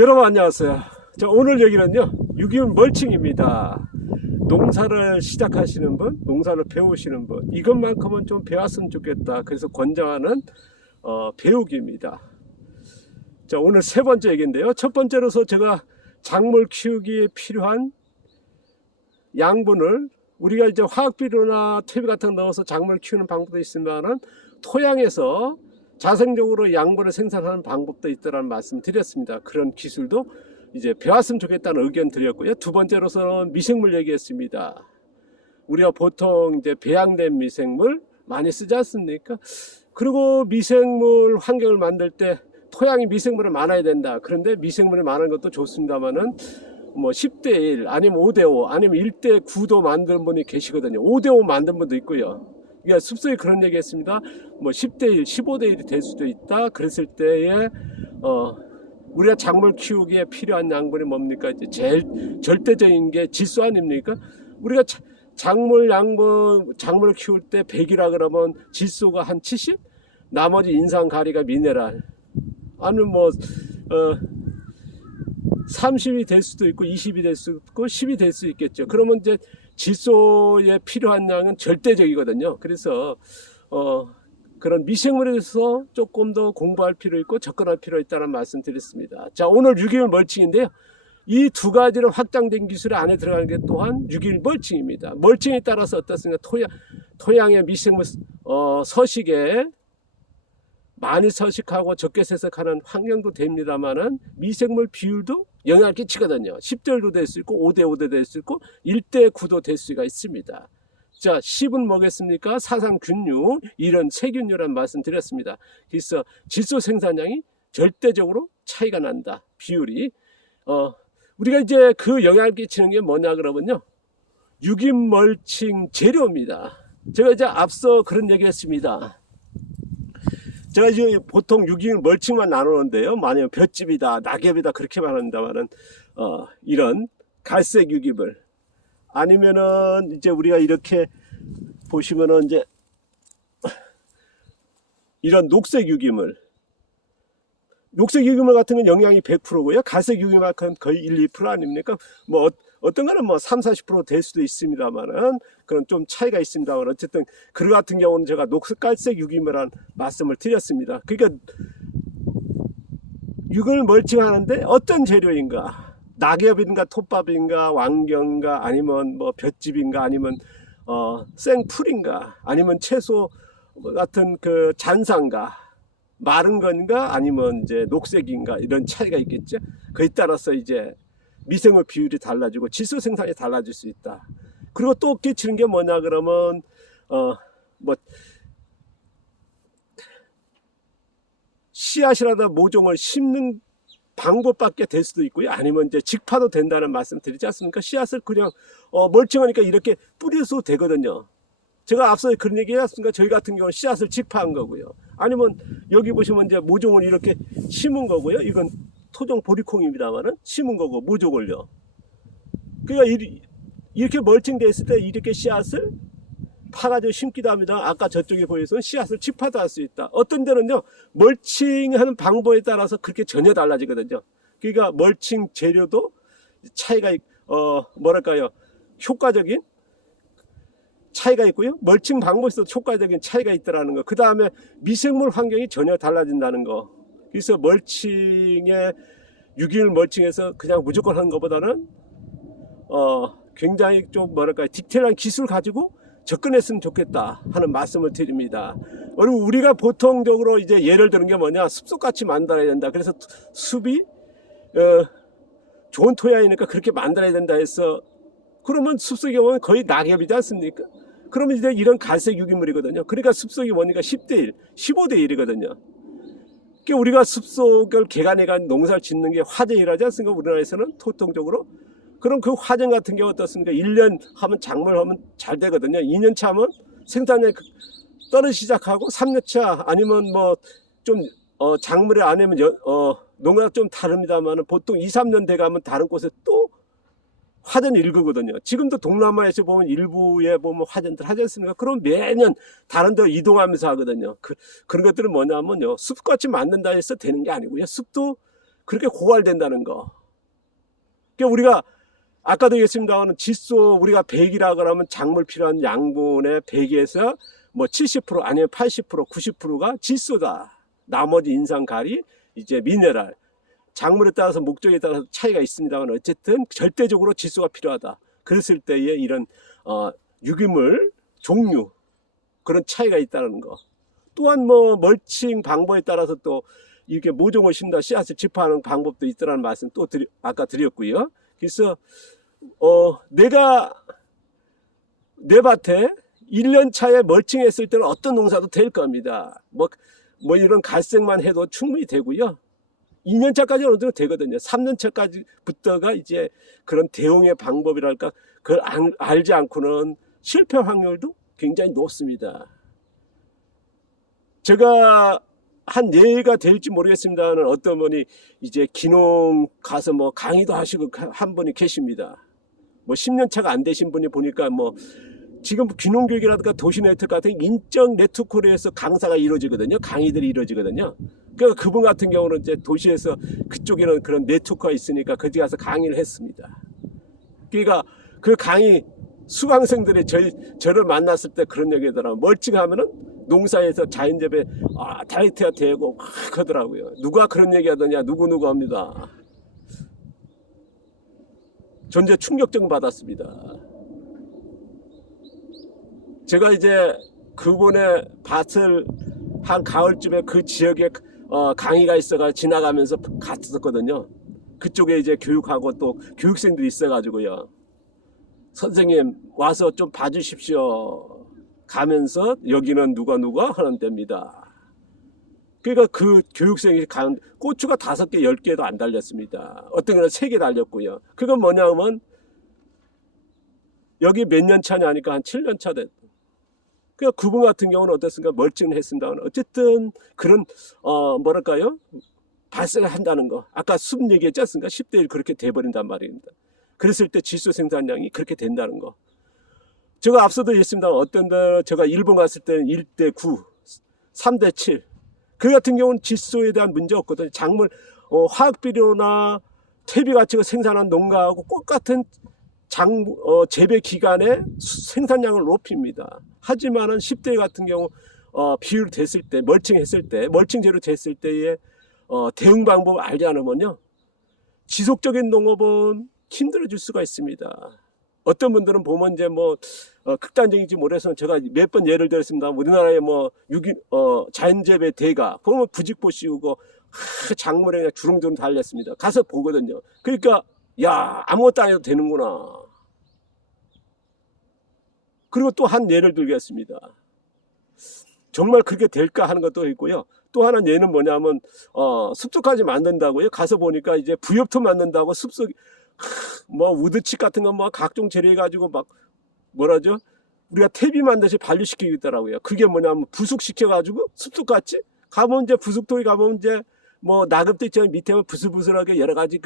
여러분 안녕하세요. 자, 오늘 여기는요 유기물 멀칭입니다. 농사를 시작하시는 분, 농사를 배우시는 분, 이것만큼은 좀 배웠으면 좋겠다. 그래서 권장하는 배우기입니다. 자, 오늘 세 번째 얘기인데요. 첫 번째로서 제가 작물 키우기에 필요한 양분을 우리가 이제 화학비료나 퇴비 같은 거 넣어서 작물 키우는 방법도 있지만은 토양에서 자생적으로 양분을 생산하는 방법도 있다는 말씀 드렸습니다. 그런 기술도 이제 배웠으면 좋겠다는 의견 드렸고요. 두 번째로서는 미생물 얘기했습니다. 우리가 보통 이제 배양된 미생물 많이 쓰지 않습니까? 그리고 미생물 환경을 만들 때 토양이 미생물이 많아야 된다. 그런데 미생물이 많은 것도 좋습니다만은 뭐 10대 1 아니면 5대 5 아니면 1대 9도 만드는 분이 계시거든요. 5대 5 만든 분도 있고요. 그러니까 숲속에 그런 얘기 했습니다. 뭐 10대 1, 15대 1이 될 수도 있다. 그랬을 때에 우리가 작물 키우기에 필요한 양분이 뭡니까? 이제 제일 절대적인 게 질소 아닙니까? 우리가 작물을 키울 때 100이라 그러면 질소가 한 70? 나머지 인산, 가리가 미네랄. 아니면 뭐 30이 될 수도 있고 20이 될 수도 있고 10이 될 수 있겠죠. 그러면 이제 질소에 필요한 양은 절대적이거든요. 그래서 그런 미생물에 대해서 조금 더 공부할 필요 있고 접근할 필요 있다는 말씀 드렸습니다. 자, 오늘 유기물 멀칭인데요. 이 두 가지는 확장된 기술의 안에 들어가는 게 또한 유기물 멀칭입니다. 멀칭에 따라서 어떻습니까? 토양의 미생물 서식에 많이 서식하고 적게 세석하는 환경도 됩니다만은 미생물 비율도 영향을 끼치거든요. 10대 1도 될 수 있고 5대 5도 될 수 있고 1대 9도 될 수가 있습니다. 자, 10은 뭐겠습니까? 사상균류, 이런 세균류란 말씀 드렸습니다. 그래서 질소 생산량이 절대적으로 차이가 난다. 비율이. 우리가 이제 그 영향을 끼치는 게 뭐냐 그러면요. 유기물 멀칭 재료입니다. 제가 이제 앞서 그런 얘기 했습니다. 제가 이제 보통 유기물 멀칭만 나누는데요. 만약에 볏짚이다, 낙엽이다 그렇게 말한다면은 이런 갈색 유기물 아니면은 이제 우리가 이렇게 보시면은 이제 이런 녹색 유기물 같은 건 영양이 100%고요. 갈색 유기물은 거의 1, 2% 아닙니까? 뭐 어떤 거는 뭐 3, 40% 될 수도 있습니다만은 그런 좀 차이가 있습니다만 어쨌든 그 같은 경우는 제가 녹색 갈색 유기물이라는 말씀을 드렸습니다. 그러니까 유기물 멀칭하는데 어떤 재료인가? 낙엽인가 톱밥인가 왕경인가 아니면 뭐 볏짚인가 아니면 생풀인가 아니면 채소 같은 그 잔상가 마른 건가 아니면 이제 녹색인가 이런 차이가 있겠죠. 그에 따라서 이제 미생물 비율이 달라지고 질소 생산이 달라질 수 있다. 그리고 또 끼치는 게 뭐냐 그러면 뭐 씨앗이라다 모종을 심는 방법밖에 될 수도 있고요. 아니면 이제 직파도 된다는 말씀 드리지 않습니까? 씨앗을 그냥 멀칭하니까 이렇게 뿌려서 되거든요. 제가 앞서 그런 얘기 했습니까? 저희 같은 경우는 씨앗을 직파한 거고요. 아니면 여기 보시면 이제 모종을 이렇게 심은 거고요. 이건 토종 보리콩입니다만은 심은 거고 모종을요. 그러니까 이렇게 멀칭되어 있을 때 이렇게 씨앗을 파가지고 심기도 합니다. 아까 저쪽에 보여서 씨앗을 직파도 할 수 있다. 어떤 데는요 멀칭하는 방법에 따라서 그렇게 전혀 달라지거든요. 그러니까 멀칭 재료도 차이가 뭐랄까요 효과적인 차이가 있고요. 멀칭 방법에서도 효과적인 차이가 있다는 거. 그 다음에 미생물 환경이 전혀 달라진다는 거. 그래서 유기물 멀칭에서 그냥 무조건 하는 것보다는 굉장히 좀 뭐랄까요 디테일한 기술 가지고 접근했으면 좋겠다 하는 말씀을 드립니다. 그리고 우리가 보통적으로 이제 예를 드는 게 뭐냐 숲속같이 만들어야 된다. 그래서 숲이 좋은 토양이니까 그렇게 만들어야 된다 해서 그러면 숲속에 보면 거의 낙엽이지 않습니까? 그러면 이제 이런 갈색 유기물이거든요. 그러니까 숲속이 뭐니까 10대 1, 15대 1이거든요. 그러니까 우리가 숲속을 개간해간 농사를 짓는 게 화전이라지 않습니까? 우리나라에서는 보통적으로. 그럼 그 화전 같은 경우 어떻습니까? 1년 하면 작물하면 잘 되거든요. 2년 차 하면 생산량이 떨어지기 시작하고 3년 차 아니면 뭐 좀 작물이 안 하면 농사가 좀 다릅니다만 보통 2, 3년 돼 가면 다른 곳에 또 화전 일구거든요. 지금도 동남아에서 보면 일부에 보면 화전들 하지 않습니까? 그럼 매년 다른 데 이동하면서 하거든요. 그런 것들은 뭐냐면요. 숲같이 만든다 해서 되는 게 아니고요. 숲도 그렇게 고갈된다는 거. 그러니까 우리가 아까도 얘기했습니다만 질소 우리가 100이라 그러면 작물 필요한 양분의 100에서 뭐 70% 아니면 80% 90%가 질소다. 나머지 인산, 가리, 이제 미네랄. 작물에 따라서 목적에 따라서 차이가 있습니다만 어쨌든 절대적으로 질소가 필요하다. 그랬을 때에 이런 유기물 종류 그런 차이가 있다는 거. 또한 뭐 멀칭 방법에 따라서 또 이렇게 모종을 심다 씨앗을 집화하는 방법도 있더라는 말씀 또 아까 드렸고요. 그래서 내가 내 밭에 1년 차에 멀칭했을 때는 어떤 농사도 될 겁니다. 뭐 이런 갈색만 해도 충분히 되고요. 2년 차까지 어느 정도 되거든요. 3년 차까지부터가 이제 그런 대응의 방법이랄까 그걸 알지 않고는 실패 확률도 굉장히 높습니다. 제가 한 예가 될지 모르겠습니다만 어떤 분이 이제 기농 가서 뭐 강의도 하시고 한 분이 계십니다. 뭐 10년 차가 안 되신 분이 보니까 뭐 지금 귀농교육이라든가 도시네트워크 같은 인적 네트워크로 해서 강사가 이루어지거든요. 강의들이 이루어지거든요. 그러니까 그분 같은 경우는 이제 도시에서 그쪽에는 그런 네트워크가 있으니까 거기 가서 강의를 했습니다. 그러니까 그 강의 수강생들이 저를 만났을 때 그런 얘기하더라고요. 멀칭하면은 농사에서 자연재배 다이어트가 되고 막 하더라고요. 누가 그런 얘기하더냐 누구 합니다. 존재 충격적 받았습니다. 제가 이제 그분의 밭을 한 가을쯤에 그 지역에 강의가 있어가 지나가면서 갔었거든요. 그쪽에 이제 교육하고 또 교육생들이 있어가지고요. 선생님 와서 좀 봐주십시오. 가면서 여기는 누가 하는 데입니다. 그러니까 그 교육생이 간 고추가 5개, 10개도 안 달렸습니다. 어떤 경우는 3개 달렸고요. 그건 뭐냐면 여기 몇 년 차냐니까 한 7년 차 됐. 그러니까 그분 같은 경우는 어떻습니까? 멀칭을 했습니다만 어쨌든 그런 뭐랄까요? 발생을 한다는 거. 아까 숲 얘기했지 않습니까? 10대 1 그렇게 돼버린단 말입니다. 그랬을 때 질소 생산량이 그렇게 된다는 거. 제가 앞서도 얘기했습니다. 어떤 데 제가 일본 갔을 때는 1대 9, 3대 7. 그 같은 경우는 질소에 대한 문제 없거든요. 작물 화학비료나 퇴비 같이 생산한 농가하고 똑같은 재배 기간에 생산량을 높입니다. 하지만은 10대 같은 경우 비율 됐을 때 멀칭했을 때 멀칭제로 됐을 때의 대응 방법을 알지 않으면요 지속적인 농업은 힘들어질 수가 있습니다. 어떤 분들은 보면 이제 뭐 극단적인지 모르겠으면 제가 몇 번 예를 들었습니다. 우리나라의 뭐 자연재배 대가 보면 부직포 씌우고 작물에 그냥 주렁주렁 달렸습니다. 가서 보거든요. 그러니까 야 아무것도 안 해도 되는구나. 그리고 또 한 예를 들겠습니다. 정말 그렇게 될까 하는 것도 있고요. 또 하나 예는 뭐냐면 숲속까지 만든다고요. 가서 보니까 이제 부엽토 만든다고 숲속 뭐 우드칩 같은 거 뭐 각종 재료해 가지고 막 뭐라죠? 우리가 퇴비 만드시 반류시키고 있더라고요. 그게 뭐냐면 부숙시켜 가지고 숲속같이 가면 이제 부숙토에 가면 이제 뭐 낙엽도 있잖아요. 밑에 부슬부슬하게 여러 가지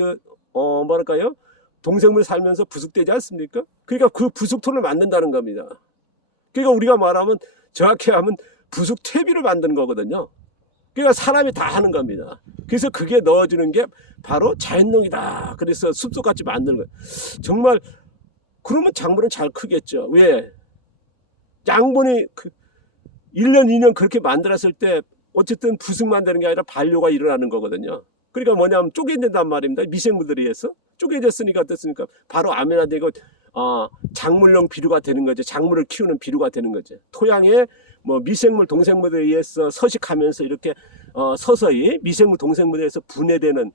뭐랄까요? 동생물 살면서 부숙되지 않습니까? 그러니까 그 부숙토를 만든다는 겁니다. 그러니까 우리가 말하면 정확히 하면 부숙 퇴비를 만드는 거거든요. 그러니까 사람이 다 하는 겁니다. 그래서 그게 넣어주는 게 바로 자연농이다. 그래서 숲속같이 만드는 거예요. 정말 그러면 작물은 잘 크겠죠. 왜? 양분이 1년, 2년 그렇게 만들었을 때 어쨌든 부숙만 되는 게 아니라 반류가 일어나는 거거든요. 그러니까 뭐냐면 쪼개진단 말입니다. 미생물들에 의해서. 쪼개졌으니까 어떻습니까? 바로 아미노되고 작물용 비료가 되는 거죠. 작물을 키우는 비료가 되는 거죠. 토양에 뭐 미생물, 동생물에 의해서 서식하면서 이렇게 서서히 미생물, 동생물에 의해서 분해되는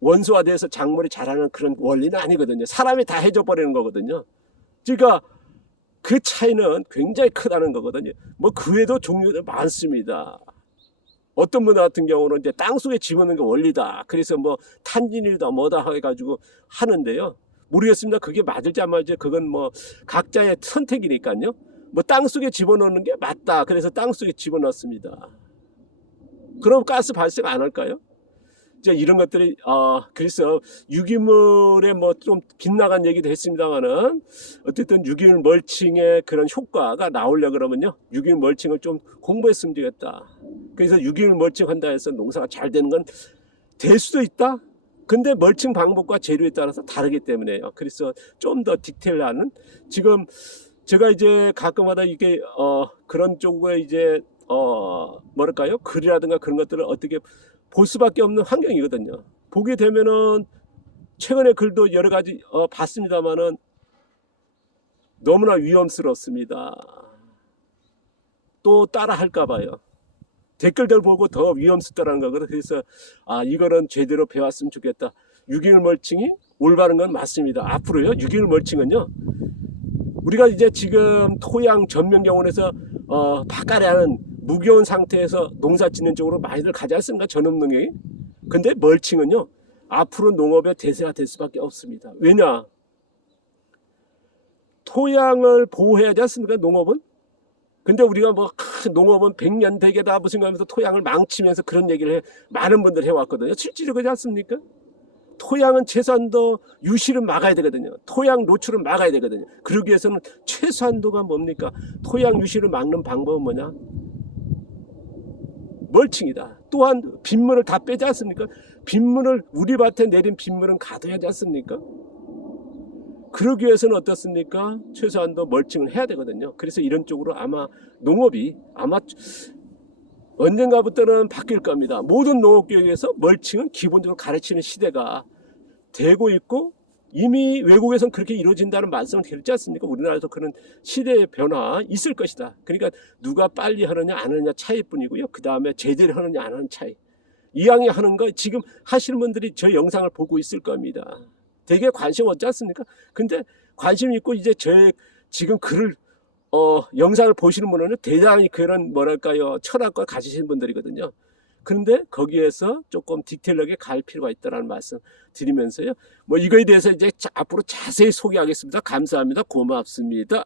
원소화돼서 작물이 자라는 그런 원리는 아니거든요. 사람이 다 해줘 버리는 거거든요. 그러니까 그 차이는 굉장히 크다는 거거든요. 뭐 그 외에도 종류도 많습니다. 어떤 분 같은 경우는 이제 땅속에 집어넣는 게 원리다. 그래서 뭐 탄진이다 뭐다 해가지고 하는데요. 모르겠습니다. 그게 맞을지 안 맞을지 그건 뭐 각자의 선택이니까요. 뭐 땅속에 집어넣는 게 맞다. 그래서 땅속에 집어넣습니다. 그럼 가스 발생 안 할까요? 이제 이런 것들이 그래서 유기물에 뭐 좀 빗나간 얘기도 했습니다만은 어쨌든 유기물 멀칭의 그런 효과가 나오려 그러면요 유기물 멀칭을 좀 공부했으면 되겠다. 그래서 유기물 멀칭한다 해서 농사가 잘 되는 건 될 수도 있다. 근데 멀칭 방법과 재료에 따라서 다르기 때문에요. 그래서 좀 더 디테일하는, 지금 제가 이제 가끔마다 이게 그런 쪽에 이제 뭐랄까요, 글이라든가 그런 것들을 어떻게 볼 수밖에 없는 환경이거든요. 보게 되면은 최근에 글도 여러 가지 봤습니다만은 너무나 위험스럽습니다. 또 따라 할까 봐요. 댓글들 보고 더 위험스럽다는 거거든. 그래서 이거는 제대로 배웠으면 좋겠다. 유기물 멀칭이 올바른 건 맞습니다. 앞으로요, 유기물 멀칭은요, 우리가 이제 지금 토양 전면경원에서 바깥에 하는 무기온 상태에서 농사 짓는 쪽으로 많이들 가지 않습니까? 전업 농경이. 근데 멀칭은요, 앞으로 농업의 대세가 될 수밖에 없습니다. 왜냐? 토양을 보호해야 하지 않습니까? 농업은. 근데 우리가 뭐 농업은 100년 대계다 무슨 거 하면서 토양을 망치면서 그런 얘기를 많은 분들 해왔거든요. 실제로 그렇지 않습니까? 토양은 최소한도 유실은 막아야 되거든요. 토양 노출은 막아야 되거든요. 그러기 위해서는 최소한도가 뭡니까? 토양 유실을 막는 방법은 뭐냐? 멀칭이다. 또한 빗물을 다 빼지 않습니까? 빗물을, 우리 밭에 내린 빗물은 가둬야 하지 않습니까? 그러기 위해서는 어떻습니까? 최소한도 멀칭을 해야 되거든요. 그래서 이런 쪽으로 아마 농업이 아마 언젠가부터는 바뀔 겁니다. 모든 농업교육에서 멀칭은 기본적으로 가르치는 시대가 되고 있고, 이미 외국에서는 그렇게 이루어진다는 말씀을 드렸지 않습니까? 우리나라도 그런 시대의 변화 있을 것이다. 그러니까 누가 빨리 하느냐 안 하느냐 차이뿐이고요. 그 다음에 제대로 하느냐 안 하는 차이. 이왕에 하는 거 지금 하시는 분들이 저 영상을 보고 있을 겁니다. 되게 관심 없지 않습니까? 근데 관심 있고 이제 제 지금 글을 영상을 보시는 분은 대단히 그런 뭐랄까요, 철학과 가지신 분들이거든요. 그런데 거기에서 조금 디테일하게 갈 필요가 있다는 말씀 드리면서요. 뭐 이거에 대해서 이제 앞으로 자세히 소개하겠습니다. 감사합니다. 고맙습니다.